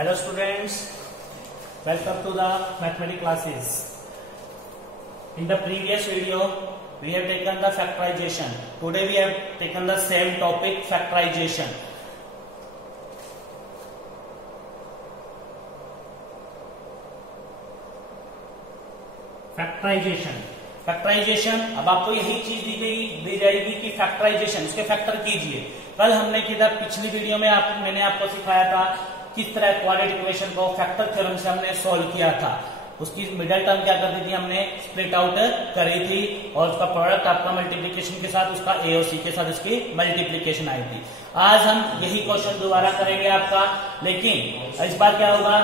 Hello students, welcome to the mathematics classes. In the previous video, we have taken the factorization. Today we have taken the same topic, factorization. Factorization अब आपको यही चीज दी जाएगी कि factorisation, उसके factor कीजिए। कल हमने किया पिछली वीडियो में मैंने आपको सिखाया था किस तरह क्वाड्रेटिक इक्वेशन को फैक्टर थ्योरम से हमने सॉल्व किया था। उसकी मिडिल टर्म क्या करती थी, हमने स्प्लिट आउट करी थी और उसका प्रोडक्ट आपका मल्टीप्लीकेशन के साथ उसका ए और सी के साथ उसकी मल्टीप्लीकेशन आई थी। आज हम यही क्वेश्चन दोबारा करेंगे आपका, लेकिन इस बार क्या होगा,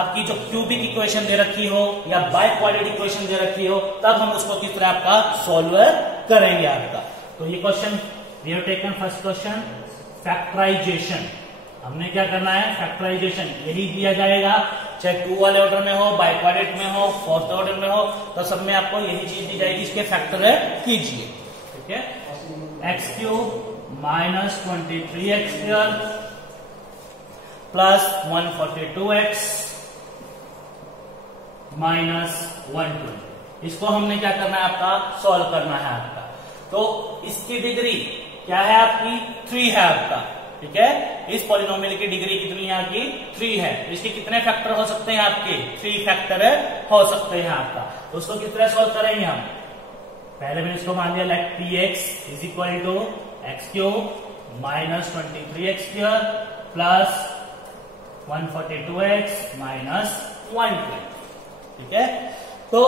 आपकी जो क्यूबिक इक्वेशन दे रखी हो या बाय क्वाड्रेटिक इक्वेशन दे रखी हो, तब हम उसको किस तरह आपका सॉल्वर करेंगे आपका। तो ये question we have taken first question factorization. हमने क्या करना है, फैक्टराइजेशन यही दिया जाएगा, चाहे 2 वाले ऑर्डर में हो, बाय क्वाड्रेटिक में हो, फोर्थ ऑर्डर में हो, तो सब में आपको यही चीज दी जाएगी, इसके फैक्टर कीजिए। ठीक है, x cube minus 23x square plus 142x minus 120, इसको हमने क्या करना है, आपका सॉल्व करना है आपका। तो इसकी डिग्री क्या है, आपकी 3 है आपका। ठीक है, इस पॉलिनोमियल की डिग्री कितनी है, आपकी 3 है। इसके कितने फैक्टर हो सकते हैं, आपके 3 फैक्टर हो सकते हैं आपका। तो उसको किस तरह सॉल्व करेंगे हम, पहले मैंने इसको मान लिया let px is equal to x cube minus 23x square plus 142x minus 120। ठीक है, तो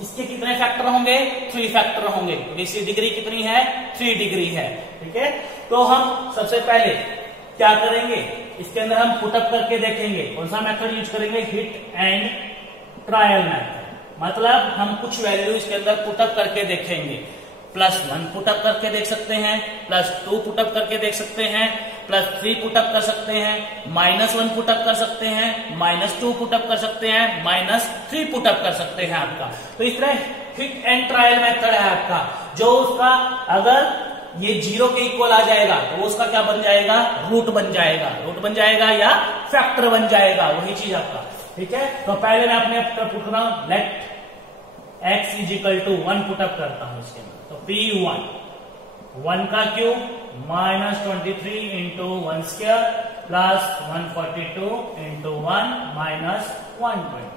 इसके कितने फैक्टर होंगे, 3 फैक्टर होंगे। तो इसकी डिग्री कितनी है, 3 डिग्री है। ठीक है, तो हम सबसे पहले क्या करेंगे, इसके अंदर हम पुटअप करके देखेंगे। कौन सा मेथड यूज करेंगे, हिट एंड ट्रायल मेथड। मतलब हम कुछ वैल्यू इसके अंदर पुटअप करके देखेंगे। +1 पुटअप करके देख सकते हैं, +2 पुटअप करके देख सकते हैं, +3 पुटअप कर सकते हैं, -1 पुटअप कर सकते हैं, -2 पुटअप कर सकते हैं, -3 पुटअप कर सकते हैं आपका। तो इस तरह हिट एंड ट्रायल मेथड है आपका, जो उसका अगर ये 0 के इक्वल आ जाएगा तो उसका क्या बन जाएगा, रूट बन जाएगा या फैक्टर बन जाएगा, वही चीज आपका। ठीक है, तो पहले मैं अपने पुट रहा हूं, let x is equal to 1 put up करता हूं इसके अंदर। तो P1 1 का cube minus 23 into 1 square plus 142 into 1 minus 120।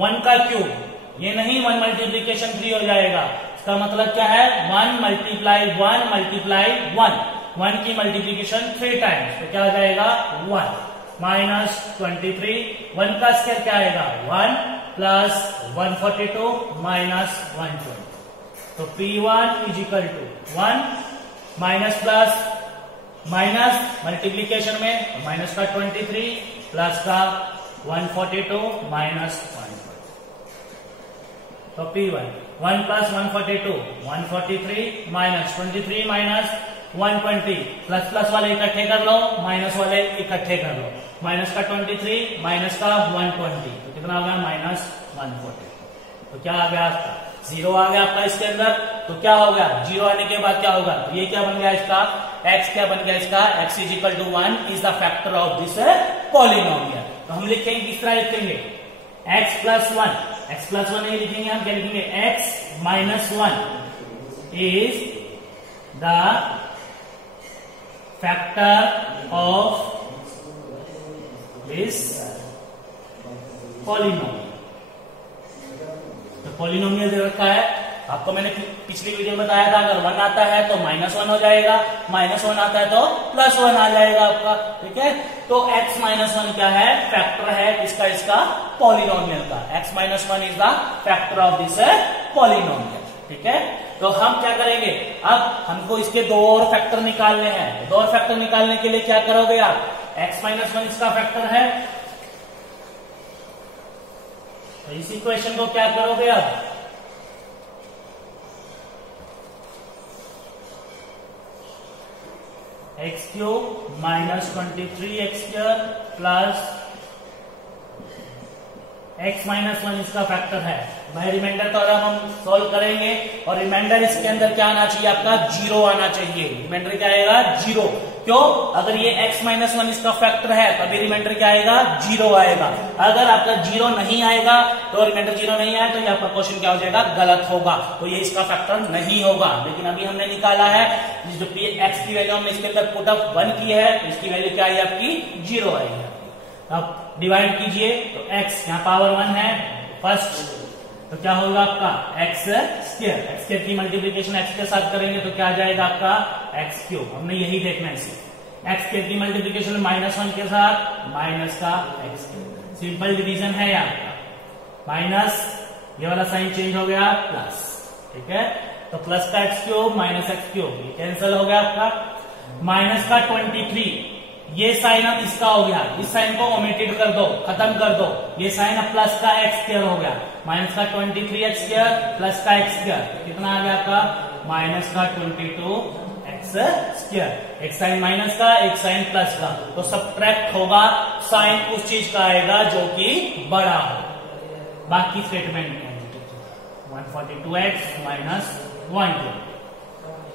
1 का क्यूब, ये नहीं 1 मल्टीप्लीकेशन 3 हो जाएगा। इसका मतलब क्या है, 1 मल्टीप्लाई 1 मल्टीप्लाई 1 की मल्टीप्लीकेशन 3 टाइम्स, तो क्या हो जाएगा 1 माइनस 23, 1 का स्क्वायर क्या आएगा 1 प्लस 142 माइनस 120। तो P1 is equal to 1 minus plus minus multiplication में माइनस का 23 प्लस का 142 माइनस 120। तो P1 1 plus 142 143 minus 23 minus 120, plus वाले इकट्ठे कर लो, माइनस वाले इकट्ठे कर लो, माइनस का 23 माइनस का 120, तो कितना हो गया -140। तो क्या आ गया आपका 0 आ गया आपका इसके अंदर। तो क्या हो गया, 0 आने के बाद क्या होगा, तो ये क्या बन गया इसका, x क्या बन गया इसका, x is equal to 1 is the factor of this polynomial. तो हम लिखेंगे किस तरह लिखेंगे, x प्लस 1 नहीं लिखेंगे हम, क्या लिखेंगे, x minus 1 is the factor of this polynomial. तो पॉलिनोमियल दे रखा है आपको, मैंने पिछली वीडियो में बताया था, अगर 1 आता है तो -1 हो जाएगा, -1 आता है तो +1 आ जाएगा आपका। ठीक है, तो x -1 क्या है, फैक्टर है इसका पॉलिनोमियल का। x -1 is the factor of this polynomial. ठीक है, तो हम क्या करेंगे, अब हमको इसके 2 और फैक्टर निकालने हैं। 2 और फैक्टर निकालने के लिए क्या करोगे आप, x -1 इसका फैक्टर है, तो इस इक्वेशन को क्या करोगे अब, x cube minus 23x square plus x -1 इसका फैक्टर है। भाई रिमाइंडर तो हम सॉल्व करेंगे और रिमाइंडर इसके अंदर क्या आना चाहिए, आपका 0 आना चाहिए। रिमाइंडर क्या आएगा, 0। क्यों? अगर ये x माइनस 1 इसका फैक्टर है तभी रिमाइंडर क्या आएगा? 0 आएगा। अगर आपका 0 नहीं आएगा तो रिमाइंडर 0 नहीं आया तो ये आपका क्वेश्चन क्या हो जाएगा? गलत होगा, तो ये इसका फैक्टर नहीं होगा। लेकिन अभी हमने निकाला है जो x की वैल्यू हमने इसके अंदर पुट अप 1 की है, तो इसकी वैल्यू क्या आई आपकी? 0 आई है। अब डिवाइड कीजिए तो x यहाँ पावर 1 है फर्स्ट, तो क्या होगा आपका x स्क्वायर। x स्क्वायर की मल्टीप्लीकेशन x के साथ करेंगे तो क्या आ जाएगा आपका? x cube. हमने यही देखना है इसे। x स्क्वायर की मल्टीप्लीकेशन -1 के साथ माइनस का x क्यूब। सिंपल डिवीजन है यहाँ का। माइनस ये वाला साइन चेंज हो गया प्लस, ठीक है, तो प्लस का x cube minus x cube ये कैंसिल हो गया आपका। माइनस का 23 ये साइन अब इसका हो गया, इस साइन को ओमिटेड कर दो, खत्म कर दो। ये साइन अब प्लस का x स्क्वायर हो गया। माइनस का 23x स्क्वायर प्लस का x स्क्वायर कितना आ गया आपका? माइनस का 22x स्क्वायर। एक साइन माइनस का, एक साइन प्लस का, तो सब्ट्रैक्ट होगा, साइन उस चीज का आएगा जो कि बड़ा हो। बाकी स्टेटमेंट 142x माइनस 120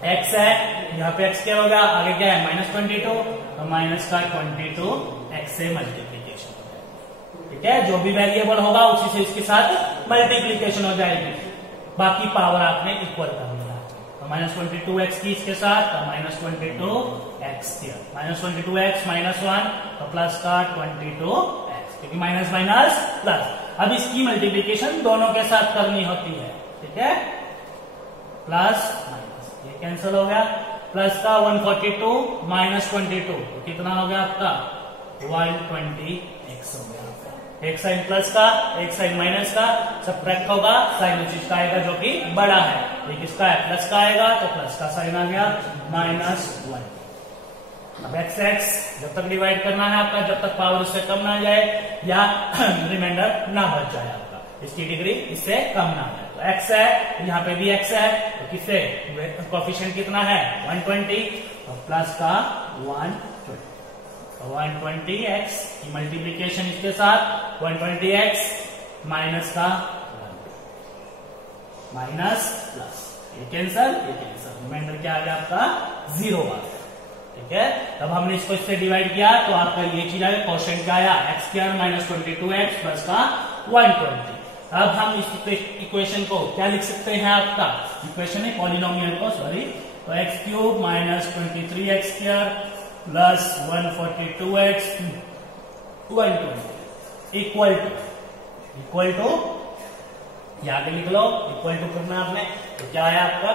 x है, यहाँ पे x क्या होगा? आगे क्या है? -22, तो माइनस का 22x से मल्टीप्लीकेशन हो जाएगा, ठीक है। जो भी वेरिएबल होगा उसी से इसके साथ मल्टीप्लीकेशन हो जाएगी। बाकी पावर आपने इक्वल कर दिया, तो -22x की इसके साथ, तो -22x किया, -22x -1 तो प्लस का 22x, क्योंकि माइनस माइनस प्लस। अब इसकी मल्टीप्लीकेशन दोनों के साथ करनी होती है, ठीक है, प्लस ये कैंसिल हो गया। प्लस का 142 माइनस 22 तो कितना हो गया आपका? 120x हो गया। एक साइन प्लस का, एक साइन माइनस का, सब्ट्रैक्ट होगा, साइन उसी का आएगा जो कि बड़ा है। एक इसका है प्लस का आएगा, तो प्लस का साइन आ गया -1। अब x जब तक डिवाइड करना है आपका, जब तक पावर इससे कम ना जाए या रिमाइंडर ना बच जाए आपका, इसकी डिग्री इससे कम ना है। तो x है, यहाँ पे भी x है, तो किससे कोएफिशिएंट कितना है? 120, तो प्लस का 120, तो 120x की मल्टीप्लीकेशन इसके साथ 120x माइनस का माइनस प्लस, ये कैंसल, रिमाइंडर क्या आ गया आपका? 0 आ गया, ठीक है। तब हमने इसको इससे डिवाइड किया तो आपका ये चीज आया, क्वेश्चन क्या आया? x square minus 22x plus का 120। अब हम इस इक्वेशन को क्या लिख सकते हैं? आपका इक्वेशन है पॉलिनोमियल को, सॉरी, तो x cube minus 23x square plus 142x 120 equal to ये आगे लिख लो, इक्वल टू करना आपने, तो क्या है आपका?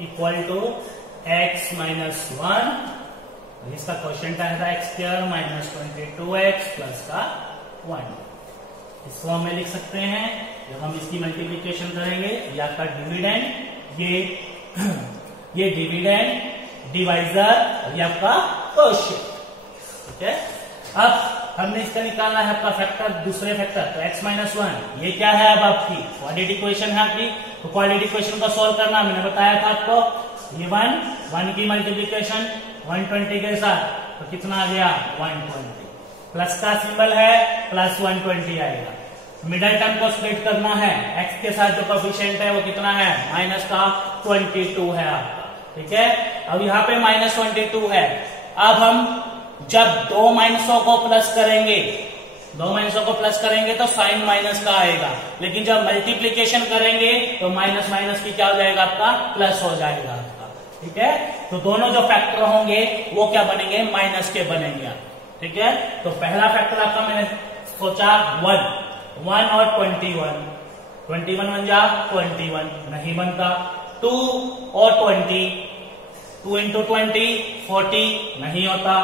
इक्वल टू x माइनस 1, इसका क्वेश्चन क्या था? x square minus 22x plus का 1। इस फॉर्म में लिख सकते हैं। जब हम इसकी मल्टीप्लीकेशन करेंगे, ये आपका डिविडेंड, ये डिविडेंड डिवाइजर, और ये आपका क्वोशिएंट, ठीक है। अब हमने इसका निकालना है आपका फैक्टर, दूसरे फैक्टर, तो x माइनस 1 ये क्या है? अब आपकी क्वाड्रेटिक इक्वेशन है आपकी, तो क्वाड्रेटिक इक्वेशन को सॉल्व करना मैंने बताया था आपको। ये 1 की मल्टीप्लीकेशन 120 के साथ, तो कितना आ गया? 120, प्लस का सिंबल है, प्लस 120 आएगा। मिडल टर्म को स्प्लिट करना है, x के साथ जो कोएफिशिएंट है वो कितना है? माइनस का 22 है आपका, ठीक है। अब यहाँ पे -22 है। अब हम जब दो माइनसों को प्लस करेंगे तो साइन माइनस का आएगा, लेकिन जब मल्टीप्लीकेशन करेंगे तो माइनस माइनस की क्या हो जाएगा? आपका प्लस हो जाएगा आपका, ठीक है। तो दोनों जो फैक्टर होंगे वो क्या बनेंगे? माइनस के बनेंगे, ठीक है। तो पहला फैक्टर आपका मैंने सोचा 1 और 21 बन जा 21 नहीं बनता। 2 और 20, 2 इंटू 20 40 नहीं होता।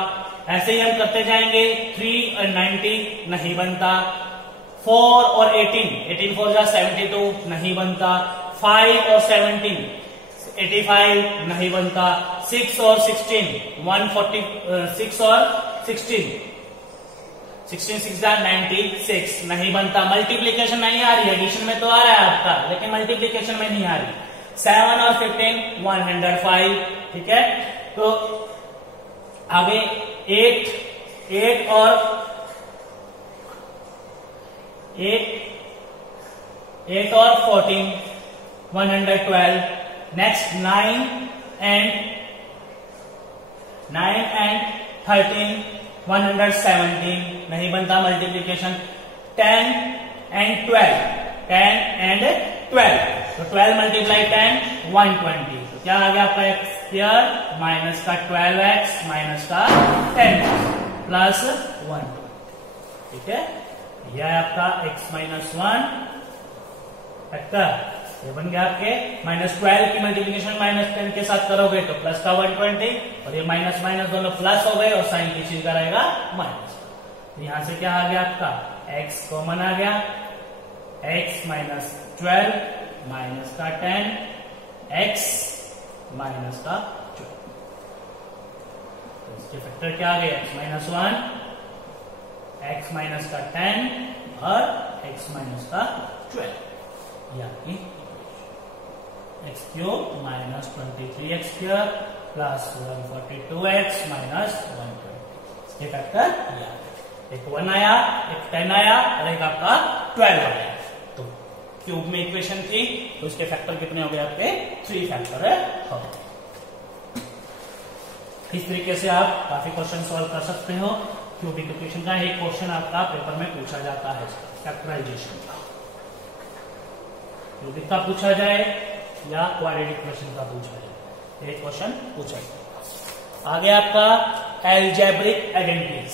ऐसे ही हम करते जाएंगे। 3 और 90 नहीं बनता। 4 और 18 4 जा 72 नहीं बनता। 5 और 17 85 नहीं बनता। 6 और 16 146 और 16 6 जा 96 नहीं बनता। मल्टीप्लीकेशन नहीं आ रही, एडिशन में तो आ रहा है आपका, लेकिन मल्टीप्लीकेशन में नहीं आ रही। 7 और 15 105, ठीक है। तो आगे 8 और 8 और 14 112, नेक्स्ट 9 and 13 117, नहीं बनता मल्टीप्लीकेशन। 10 and 12, 10 and 12, तो 12 मल्टीप्लाई 10 120, तो क्या आ गया आपका एक्स स्क्वायर माइनस का 12x माइनस का 10 प्लस 1, ठीक है। यह है आपका x माइनस 1 फैक्टर, ये बन गया आपके -12 की मल्टीप्लीकेशन -10 के साथ करोगे तो प्लस का 120, और ये माइनस माइनस दोनों प्लस हो गए और साइन की चीज का रहेगा माइनस। तो यहां से क्या आ गया आपका x कॉमन आ गया, x माइनस 12 माइनस का 10 x माइनस का 12, तो इसके फैक्टर क्या आ गए x माइनस 1, x माइनस का 10 और x माइनस का 12, या x cube minus 23x square plus 142x minus 120, इसके फैक्टर एक 1 आया, एक 10 आया और एक आपका 12 आया। तो क्यूब में इक्वेशन थी, तो इसके फैक्टर कितने हो गए आपके 3 फैक्टर है। इस तरीके से आप काफी क्वेश्चन सॉल्व कर सकते हो। क्यूबिक इक्वेशन का एक क्वेश्चन आपका पेपर में पूछा जाता है, फैक्टराइजेशन का, क्यूबिक का पूछा जाए या क्वाड्रेटिक इक्वेशन का पूछा जाए, एक क्वेश्चन पूछा जाए। आगे आपका algebraic identities,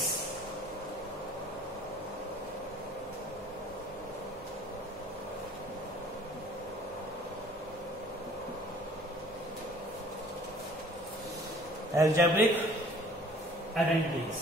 algebraic identities,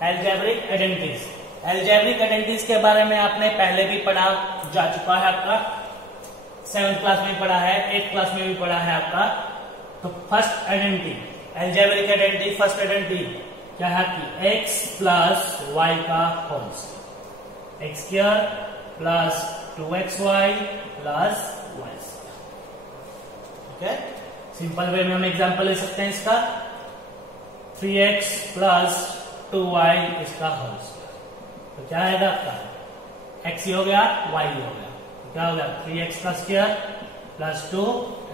algebraic identities. Algebraic identities के बारे में आपने पहले भी पढ़ा जा चुका है, आपका 7th क्लास में पढ़ा है, 8th क्लास में भी पढ़ा है आपका। तो first identity, algebraic identity, first identity क्या है कि x प्लस y का whole square, x square plus 2xy plus y square, ठीक है। सिंपल वे में हम एग्जांपल ले सकते हैं इसका, 3x प्लस 2y इसका होल स्क्वायर, तो क्या आएगा आपका x ही हो गया y ही हो गया, तो क्या हो गया 3x का square plus 2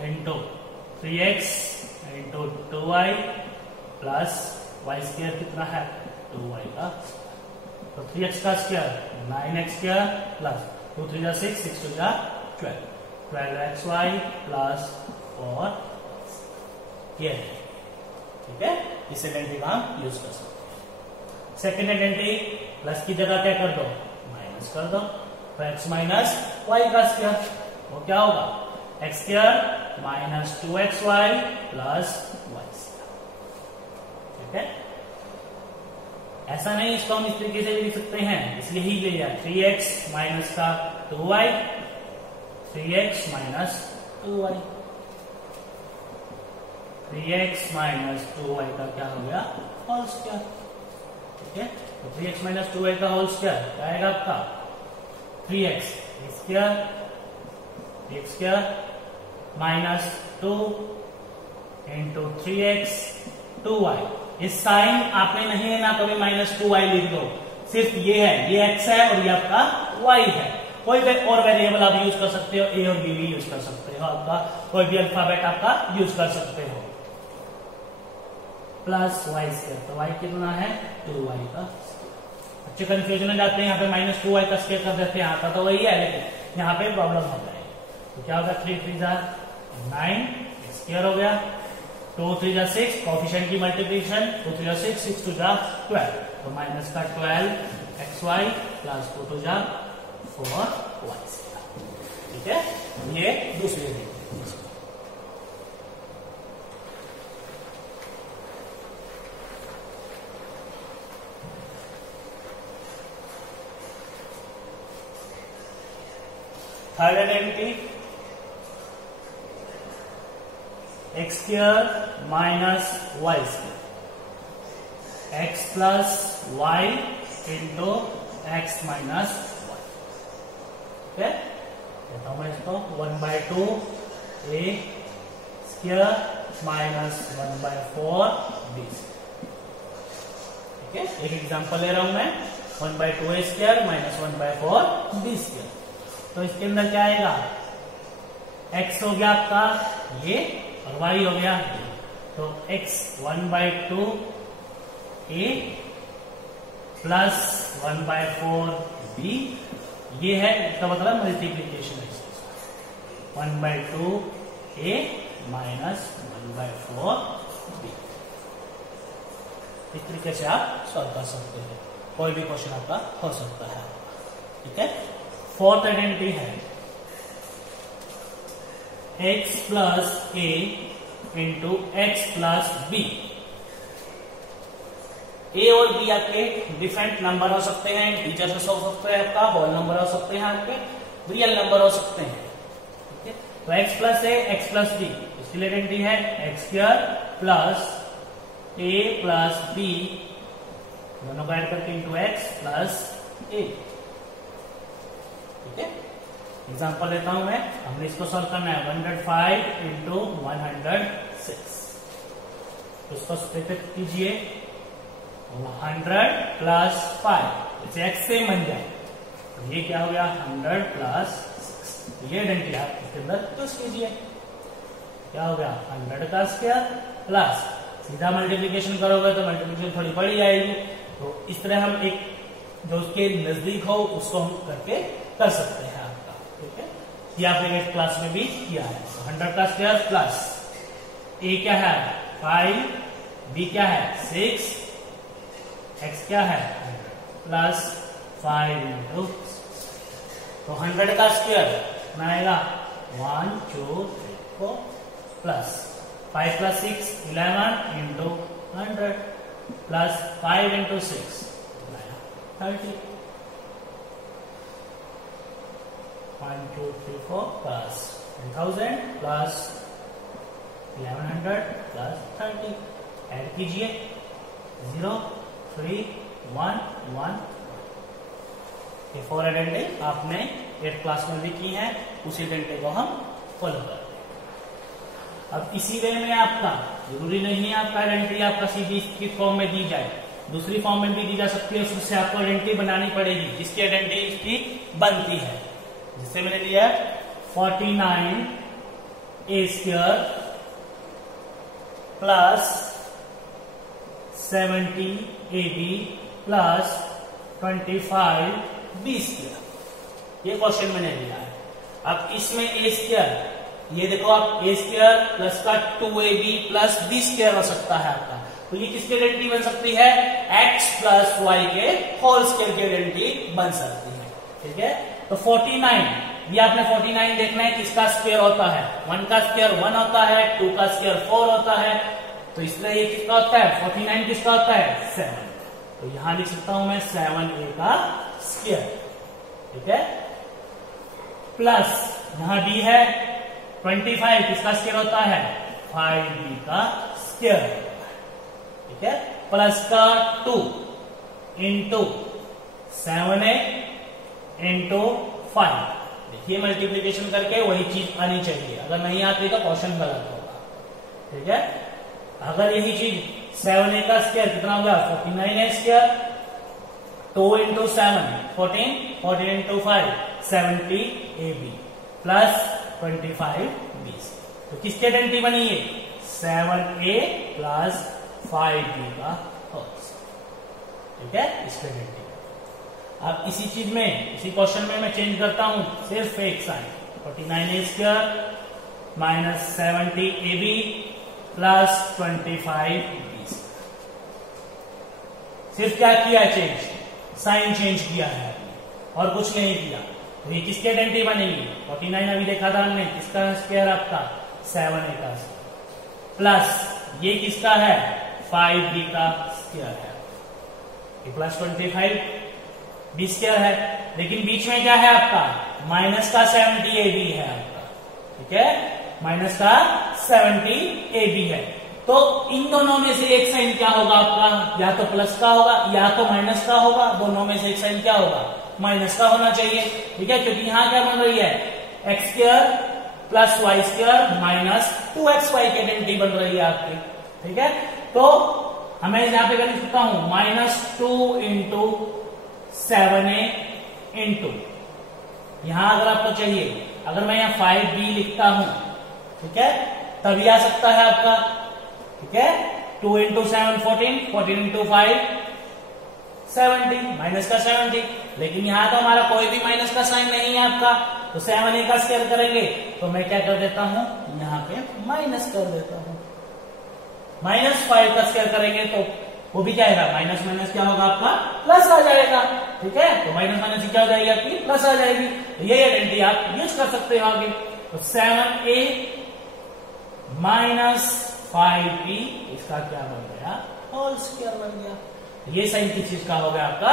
into 3x into 2y plus y square कितना है 2y का, तो 3x का स्क्वायर 9x स्क्वायर प्लस 2 3 जा 6 6 2 जा 12 12xy प्लस 4, ये है, ठीक है। इस आइडेंटिटी का हम यूज कर सकते हैं। सेकेंड आइडेंटिटी, प्लस की जगह क्या कर दो माइनस कर दो, तो x माइनस y का स्क्वायर, वो क्या होगा x square minus 2xy plus y square, ठीक है। ऐसा नहीं, इसको हम इस तरीके से भी लिख सकते हैं, इसलिए ही लिया 3x माइनस का 2y, 3x minus 2y, 3x minus 2y का क्या हो गया होल स्क्वायर, ठीक है। तो 3x माइनस 2y का होल स्क्वायर क्या आएगा आपका 3x square minus 2 into 3x 2y। इस साइन आपने नहीं लेना कभी -2y लिख दो, सिर्फ ये है, ये x है और ये आपका y है। कोई और वेरिएबल आप यूज कर सकते हो, a और b भी यूज कर सकते हो, आपका कोई भी अल्फाबेट आपका यूज कर सकते हो, प्लस y स्क्वायर, तो y कितना है 2y का। बच्चे कंफ्यूजन हो जाते हैं, यहाँ पे -2y का स्क्वायर कर देते हैं, यहाँ पर तो वही है, लेकिन यहाँ पे प्रॉब्लम हो जाएगी। तो क्या होगा 3 3 जा 9 स्क्वायर हो गया, 2 3 जा 6 कोएफिशिएंट की मल्टीप्लिकेशन, 2 3 जा 6 6 2 जा 12, तो माइनस का 12xy प्लस 2 2 जा 4y, ठीक है। ये दूसरी है। Third identity, x square minus y square, x plus y into x minus 1। ठीक है, कहता हूं मैं इसको 1/2 a स्क्वायर माइनस 1/4 b। ठीक है, एक एग्जांपल ले रहा हूं मैं, 1/2 a square minus 1/4 b square. तो इसके अंदर क्या आएगा, x हो गया आपका ये और y हो गया, तो x 1/2 a प्लस 1/4 b, ये है इसका मतलब मल्टीप्लीकेशन है। 1/2 a माइनस 1/4 b। इस तरीके से आप सॉल्व कर सकते हैं, कोई भी क्वेश्चन आपका हो सकता है। ठीक है, फोर्थ आइडेंटिटी है x plus a into x plus b. A और बी आपके डिफरेंट नंबर हो सकते हैं, इंटीजर से हो सकते हैं, आपका होल नंबर हो सकते हैं, आपके रियल नंबर हो सकते हैं। ठीक है, तो x प्लस ए एक्स प्लस बी, इसकी आइडेंटिटी है एक्स स्क्वायर प्लस ए प्लस बी, दोनों को ऐड करके इंटू एक्स प्लस ए। ठीक है, एग्जाम्पल लेता हूं मैं, हमने इसको सॉल्व करना है 105 इंटू 106। तो इसको स्प्लिट कीजिए, 100 प्लस 5 इसे एक्स से बन जाए, तो ये क्या हो गया 100 प्लस 6। ये आइडेंटिटी आप इसके अंदर यूज कीजिए, क्या हो गया 100 का स्क्वायर प्लस, सीधा मल्टीप्लीकेशन करोगे तो मल्टीप्लीकेशन थोड़ी बड़ी आएगी, तो इस तरह हम एक जो उसके नजदीक हो उसको हम करके कर सकते हैं आपका। ठीक है, ये आपने एक क्लास में भी किया है। 100 का स्क्वायर प्लस ए क्या है 5, बी क्या है 6, एक्स क्या है 100 प्लस 5 इंटू, तो 100 का स्क्वायर कितना आएगा 1 2 3 4 plus 5 plus 6 11 into 100 plus 5 into 6 30। 1 2 3 4 plus 1000 plus 1100 plus 30, add कीजिए 0 3 1 1। ये 4 आइडेंटिटी आपने 8th क्लास में भी की है, उसी आइडेंटिटी को हम फॉलो करते हैं। अब इसी वे में आपका जरूरी नहीं है आपका आइडेंटिटी आपका सीधी की फॉर्म में दी जाए, दूसरी फॉर्म में भी दी जा सकती है, उससे आपको आइडेंटिटी बनानी पड़ेगी जिसकी आइडेंटिटी इसकी बनती है। जिससे मैंने दिया 49 a square plus 70 a b plus 25 b square, ये क्वेश्चन मैंने दिया है। अब इसमें ए स्क्वायर, ये देखो आप ए स्क्वायर प्लस का 2ab प्लस बी स्क्वायर हो सकता है आपका, तो ये किसकी आइडेंटिटी बन सकती है x प्लस वाई के होल स्क्वायर की आइडेंटिटी बन सकती है। ठीक है, तो 49, ये आपने 49 देखना है किसका स्क्वायर होता है, 1 का स्क्वायर 1 होता है, 2 का स्क्वायर 4 होता है, तो इसलिए ये किसका होता है 49 किसका होता है 7, तो यहां लिख सकता हूं मैं 7a का स्क्वायर। ठीक है, प्लस यहां b है 25, किसका स्क्वायर होता है 5b का स्क्वायर। ठीक है, प्लस का 2 इंटू 7a इंटू 5, देखिए मल्टीप्लीकेशन करके वही चीज आनी चाहिए, अगर नहीं आती तो क्वेश्चन गलत होगा। ठीक है, अगर यही चीज 7a का स्क्वायर कितना होगा 49a square, 2 into 7 14, 14 into 5 70ab plus 25b, तो किसकी आइडेंटिटी बनी है 7a प्लस 5b का होल। ठीक है, इसकी आइडेंटिटी। अब इसी चीज में, इसी क्वेश्चन में मैं चेंज करता हूं सिर्फ एक sign, 49a square minus 70ab plus 25b, सिर्फ क्या किया चेंज, साइन चेंज किया है और कुछ नहीं किया। तो ये किसकी आइडेंटिटी बनेगी 49 अभी देखा था हमने, किसका स्क्वायर आपका 7a का प्लस ये किसका है 5b का स्क्वायर है, ये प्लस 25 b स्क्वायर है, लेकिन बीच में क्या है आपका माइनस का 70ab है आपका। ठीक है, माइनस का 70ab है, तो इन दोनों में से एक साइन क्या होगा आपका, या तो प्लस का होगा या तो माइनस का होगा, दोनों में से एक साइन क्या होगा, माइनस का होना चाहिए। ठीक है, क्योंकि यहां क्या बन रही है, x square plus y square minus 2xy की आइडेंटिटी बन रही है आपकी। ठीक है, तो हमें यहां पे कर सकता हूं -2 इंटू 7a इंटू, यहां अगर आपको चाहिए, अगर मैं यहां 5b लिखता हूं, ठीक है, तभी आ सकता है आपका। ठीक है, 2 इंटू 7 14, 14 इंटू 5 70, माइनस का 70। लेकिन यहां तो हमारा कोई भी माइनस का साइन नहीं है आपका, तो 7a का स्क्वायर करेंगे तो मैं क्या कर देता हूं, यहां पे माइनस कर देता हूं। -5 का स्क्वायर करेंगे तो वो भी क्या आएगा, माइनस माइनस क्या होगा आपका, प्लस आ जाएगा। ठीक है, तो माइनस माइनस क्या हो जाएगी आपकी, प्लस आ जाएगी। तो ये आइडेंटिटी आप यूज कर सकते हो आगे। तो 7a माइनस 5b इसका क्या बन गया, होल स्क्वायर बन गया। ये साइन किस चीज का हो गया आपका,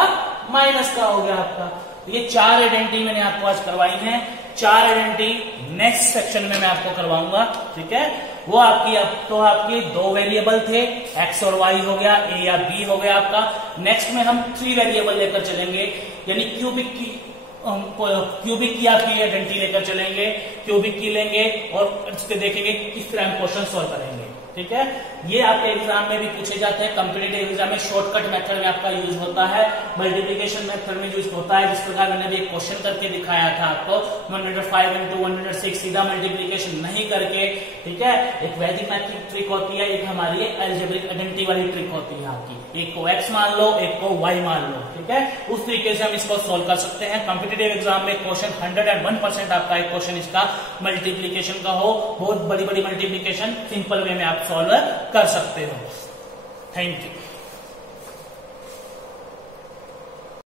माइनस का हो गया आपका। तो ये 4 आइडेंटिटी मैंने आपको आज करवाई है। 4 आइडेंटिटी नेक्स्ट सेक्शन में मैं आपको करवाऊंगा। ठीक है, वो आपकी अब तो आपके 2 वेरिएबल थे, एक्स और वाई हो गया, ए या बी हो गया आपका। नेक्स्ट में हम 3 वेरिएबल लेकर चलेंगे, यानी क्यूबिक की आपकी आइडेंटिटी लेकर चलेंगे, क्यूबिक की लेंगे और उसके देखेंगे किस तरह हम क्वेश्चन सॉल्व करेंगे। ठीक है, ये आपके एग्जाम में भी पूछे जाते हैं, कॉम्पिटिटिव एग्जाम में शॉर्टकट मेथड में आपका यूज होता है, मल्टीप्लिकेशन मेथड में यूज होता है। जिस प्रकार मैंने भी एक क्वेश्चन करके दिखाया था आपको, 105 इंटू 106 सीधा मल्टीप्लिकेशन नहीं करके। ठीक है, एक वैदिक मैथ्रिक ट्रिक होती है, एक हमारी अलजेब्रिक आइडेंटिटी वाली ट्रिक होती है आपकी, एक को x मान लो, एक को y मान लो। ठीक है, उस तरीके से हम इसको सोल्व कर सकते हैं। कॉम्पिटिटिव एग्जाम में क्वेश्चन 101% आपका एक क्वेश्चन इसका मल्टीप्लिकेशन का हो, बहुत बड़ी बड़ी मल्टीप्लिकेशन सिंपल वे में आप सॉल्व कर सकते हो। Thank you.